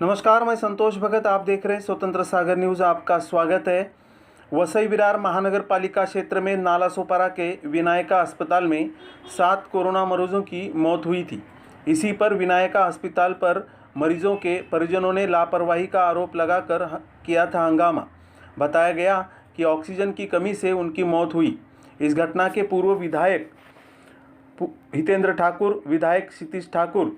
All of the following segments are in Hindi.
नमस्कार, मैं संतोष भगत। आप देख रहे हैं स्वतंत्र सागर न्यूज़। आपका स्वागत है। वसई विरार महानगर पालिका क्षेत्र में नालासोपारा के विनायका अस्पताल में 7 कोरोना मरीजों की मौत हुई थी। इसी पर विनायका अस्पताल पर मरीजों के परिजनों ने लापरवाही का आरोप लगाकर किया था हंगामा। बताया गया कि ऑक्सीजन की कमी से उनकी मौत हुई। इस घटना के पूर्व विधायक हितेंद्र ठाकुर, विधायक क्षितिज ठाकुर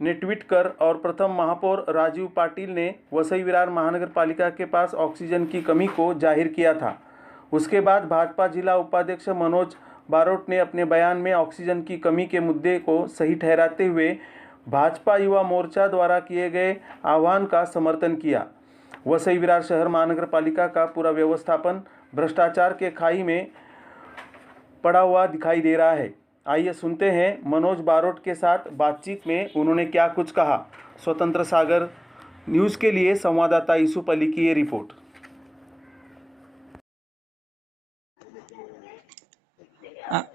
ने ट्वीट कर और प्रथम महापौर राजीव पाटिल ने वसई विरार महानगर पालिका के पास ऑक्सीजन की कमी को जाहिर किया था। उसके बाद भाजपा जिला उपाध्यक्ष मनोज बारोट ने अपने बयान में ऑक्सीजन की कमी के मुद्दे को सही ठहराते हुए भाजपा युवा मोर्चा द्वारा किए गए आह्वान का समर्थन किया। वसई विरार शहर महानगर पालिका का पूरा व्यवस्थापन भ्रष्टाचार के खाई में पड़ा हुआ दिखाई दे रहा है। आइए सुनते हैं मनोज बारोट के साथ बातचीत में उन्होंने क्या कुछ कहा। स्वतंत्र सागर न्यूज़ के लिए संवाददाता यूसुफ अली की ये रिपोर्ट।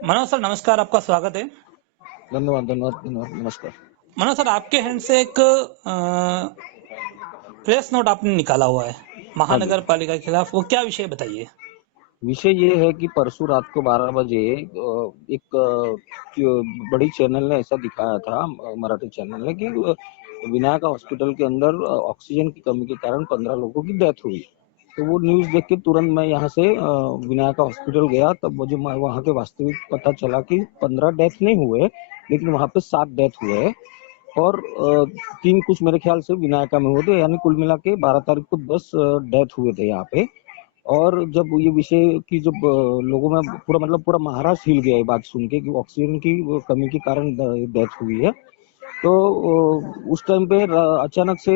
मनोज सर नमस्कार, आपका स्वागत है। धन्यवाद धन्यवाद धन्यवाद। नमस्कार मनोज सर, आपके हैंड से एक प्रेस नोट आपने निकाला हुआ है महानगर पालिका के खिलाफ, वो क्या विषय बताइए। विषय ये है कि परसों रात को 12 बजे एक बड़ी चैनल ने ऐसा दिखाया था, मराठी चैनल ने, कि विनायका हॉस्पिटल के अंदर ऑक्सीजन की कमी के कारण 15 लोगों की डेथ हुई। तो वो न्यूज देख के तुरंत मैं यहाँ से विनायका हॉस्पिटल गया। तब मुझे वहाँ के वास्तविक पता चला कि 15 डेथ नहीं हुए, लेकिन वहाँ पे 7 डेथ हुए और 3 कुछ मेरे ख्याल से विनायका में हुए थे। यानी कुल मिला के 12 तारीख को 10 डेथ हुए थे यहाँ पे। और जब ये विषय की जब लोगों में पूरा महाराष्ट्र हिल गया ये बात सुन के कि ऑक्सीजन की कमी के कारण डेथ हुई है, तो उस टाइम पे अचानक से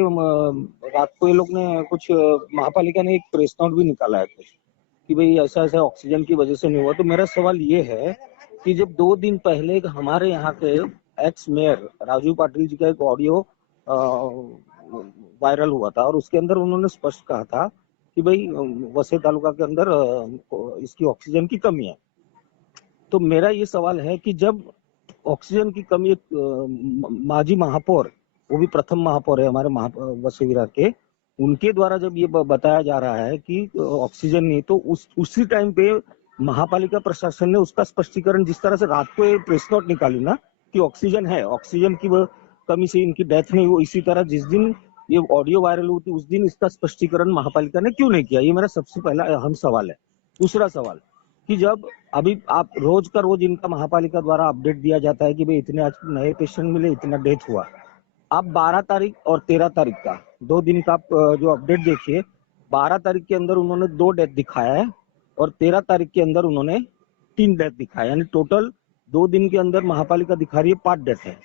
रात को ये लोग ने कुछ महापालिका ने एक प्रेस नोट भी निकाला है कुछ कि भाई ऐसा ऐसा ऑक्सीजन की वजह से नहीं हुआ। तो मेरा सवाल ये है कि जब 2 दिन पहले हमारे यहाँ के एक्स मेयर राजीव पाटिल जी का एक ऑडियो वायरल हुआ था और उसके अंदर उन्होंने स्पष्ट कहा था कि भाई वसई तालुका के अंदर इसकी ऑक्सीजन की कमी है। तो मेरा ये सवाल है कि जब ऑक्सीजन की कमी माजी महापौर, वो भी प्रथम महापौर है हमारे वसई विरार के, उनके द्वारा जब ये बताया जा रहा है कि ऑक्सीजन नहीं, तो उसी टाइम पे महापालिका प्रशासन ने उसका स्पष्टीकरण, जिस तरह से रात को ये प्रेस नोट निकाली ना कि ऑक्सीजन है, ऑक्सीजन की कमी से इनकी डेथ नहीं हुई, इसी तरह जिस दिन ये ऑडियो वायरल हुई थी उस दिन इसका स्पष्टीकरण महापालिका ने क्यों नहीं किया? ये मेरा सबसे पहला अहम सवाल है। दूसरा सवाल कि जब अभी आप रोज का रोज इनका महापालिका द्वारा अपडेट दिया जाता है कि भाई इतने आज नए पेशेंट मिले, इतना डेथ हुआ, आप 12 तारीख और 13 तारीख का 2 दिन का आप जो अपडेट देखिए, 12 तारीख के अंदर उन्होंने 2 डेथ दिखाया है और 13 तारीख के अंदर उन्होंने 3 डेथ दिखाया, यानी टोटल 2 दिन के अंदर महापालिका दिखा रही है 5 डेथ है।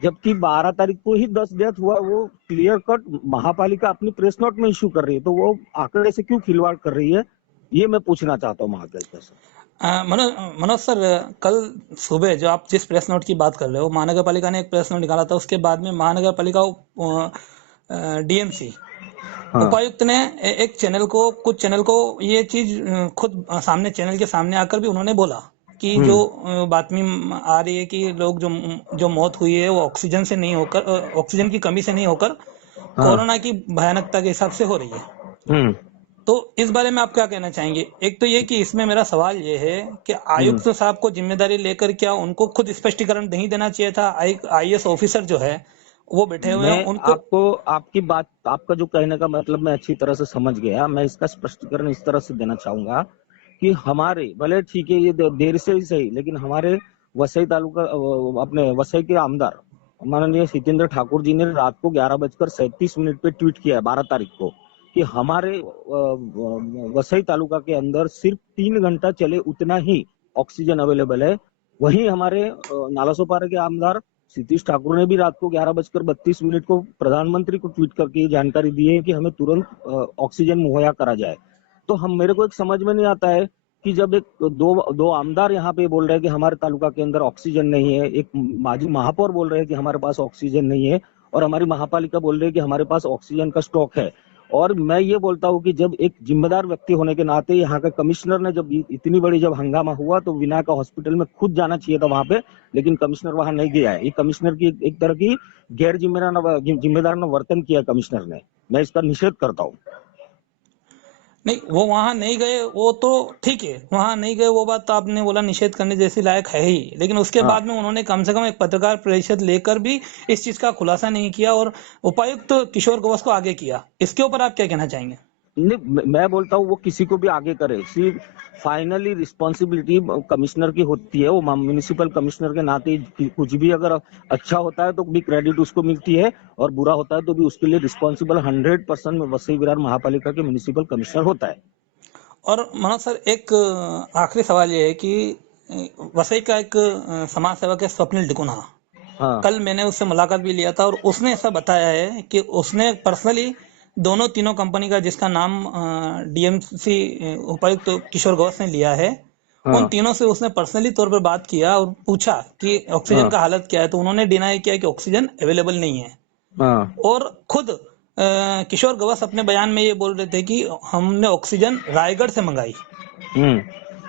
जबकि 12 तारीख को ही 10 डेथ हुआ, वो क्लियर कट महापालिका अपनी प्रेस नोट में इश्यू कर रही है। तो वो आंकड़े से क्यों खिलवाड़ कर रही है, ये मैं पूछना चाहता हूँ महापालिका से। मनोज सर, कल सुबह जो आप जिस प्रेस नोट की बात कर रहे हो, महानगर पालिका ने एक प्रेस नोट निकाला था। उसके बाद में महानगर पालिका डीएमसी उपायुक्त ने एक चैनल को, कुछ चैनल को ये चीज खुद सामने, चैनल के सामने आकर भी उन्होंने बोला कि जो बातमी आ रही है कि लोग जो मौत हुई है वो ऑक्सीजन से नहीं होकर, ऑक्सीजन की कमी से नहीं होकर कोरोना की भयानकता के हिसाब से हो रही है। तो इस बारे में आप क्या कहना चाहेंगे? एक तो ये कि इसमें मेरा सवाल ये है कि आयुक्त साहब को जिम्मेदारी लेकर क्या उनको खुद स्पष्टीकरण नहीं देना चाहिए था? आईएएस ऑफिसर जो है वो बैठे हुए हैं, उनको आपको आपकी बात, आपका जो कहने का मतलब मैं अच्छी तरह से समझ गया। मैं इसका स्पष्टीकरण इस तरह से देना चाहूंगा कि हमारे, भले ठीक है ये देर से ही सही, लेकिन हमारे वसई तालुका, अपने वसई के आमदार माननीय हितेंद्र ठाकुर जी ने रात को 11:37 पे ट्वीट किया है 12 तारीख को कि हमारे वसई तालुका के अंदर सिर्फ 3 घंटा चले उतना ही ऑक्सीजन अवेलेबल है। वहीं हमारे नालासोपारा के आमदार क्षितिज ठाकुर ने भी रात को 11:32 को प्रधानमंत्री को ट्वीट करके ये जानकारी दी है कि हमें तुरंत ऑक्सीजन मुहैया करा जाए। तो मेरे को एक समझ में नहीं आता है कि जब एक दो आमदार यहाँ पे बोल रहे हैं कि हमारे तालुका के अंदर ऑक्सीजन नहीं है, एक माजी महापौर बोल रहे हैं कि हमारे पास ऑक्सीजन नहीं है, और हमारी महापालिका बोल रही है कि हमारे पास ऑक्सीजन का स्टॉक है, और मैं ये बोलता हूँ कि जब एक जिम्मेदार व्यक्ति होने के नाते यहाँ का कमिश्नर ने जब इतनी बड़ी जब हंगामा हुआ तो विनायका हॉस्पिटल में खुद जाना चाहिए था वहां पे, लेकिन कमिश्नर वहां नहीं गया है। ये कमिश्नर की एक तरह की गैर जिम्मेदार वर्तन किया कमिश्नर ने। मैं इसका निषेध करता हूँ। नहीं, वो वहां नहीं गए, वो तो ठीक है, वहां नहीं गए, वो बात तो आपने बोला निषेध करने जैसी लायक है ही, लेकिन उसके हाँ बाद में उन्होंने कम से कम एक पत्रकार परिषद लेकर भी इस चीज का खुलासा नहीं किया और उपायुक्त किशोर गौस को आगे किया। इसके ऊपर आप क्या कहना चाहेंगे? नहीं, मैं बोलता हूँ वो किसी को भी आगे करे, सिर्फ फाइनली रिस्पॉन्सिबिलिटी कमिश्नर की होती है। वो म्यूनिसिपल कमिश्नर के नाते कुछ भी अगर अच्छा होता है तो भी क्रेडिट उसको मिलती है, और बुरा होता है तो भी उसके लिए रिस्पॉन्सिबल 100% वसई विरार महापालिका के म्यूनिसिपल कमिश्नर होता है। और मनोज सर, एक आखिरी सवाल ये है कि वसई का एक समाज सेवक है स्वप्निल डिकुना। हाँ कल मैंने उससे मुलाकात भी लिया था और उसने ऐसा बताया है कि उसने पर्सनली दोनों तीनों कंपनी का जिसका नाम डीएमसी उपायुक्त किशोर गौस ने लिया है, उन हाँ तीनों से उसने पर्सनली तौर पर बात किया और पूछा कि ऑक्सीजन हाँ का हालत क्या है, तो उन्होंने डिनाई किया कि ऑक्सीजन अवेलेबल नहीं है। हाँ। और खुद किशोर गौस अपने बयान में ये बोल रहे थे कि हमने ऑक्सीजन रायगढ़ से मंगाई। हम्म।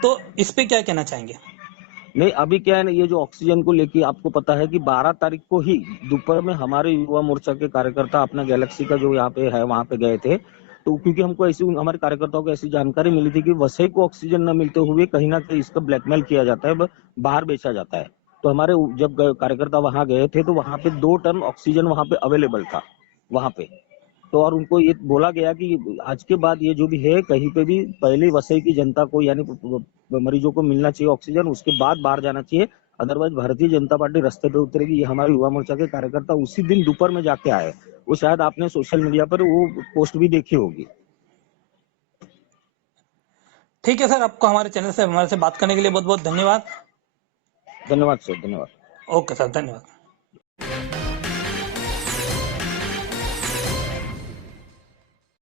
तो इस पे क्या कहना चाहेंगे? नहीं, अभी क्या है ना, ये जो ऑक्सीजन को लेके आपको पता है कि 12 तारीख को ही दोपहर में हमारे युवा मोर्चा के कार्यकर्ता अपना गैलेक्सी का जो यहाँ पे है वहां पे गए थे। तो क्योंकि हमको ऐसी हमारे कार्यकर्ताओं को ऐसी जानकारी मिली थी कि वसई को ऑक्सीजन न मिलते हुए कहीं ना कहीं इसका ब्लैकमेल किया जाता है, बाहर बेचा जाता है। तो हमारे जब कार्यकर्ता वहां गए थे तो वहां पे 2 टन ऑक्सीजन वहां पे अवेलेबल था वहां पे। तो और उनको ये बोला गया कि आज के बाद ये जो भी है कहीं पे भी पहले वसई की जनता को यानी मरीजों को मिलना चाहिए ऑक्सीजन, उसके बाद बाहर जाना चाहिए। अदरवाइज भारतीय जनता पार्टी रास्ते पे उतरेगी। ये हमारे युवा मोर्चा के कार्यकर्ता उसी दिन दोपहर में जाके आए। वो शायद आपने सोशल मीडिया पर वो पोस्ट भी देखी होगी। ठीक है सर, आपको हमारे से बात करने के लिए बहुत बहुत धन्यवाद। धन्यवाद सर, धन्यवाद। ओके सर, धन्यवाद।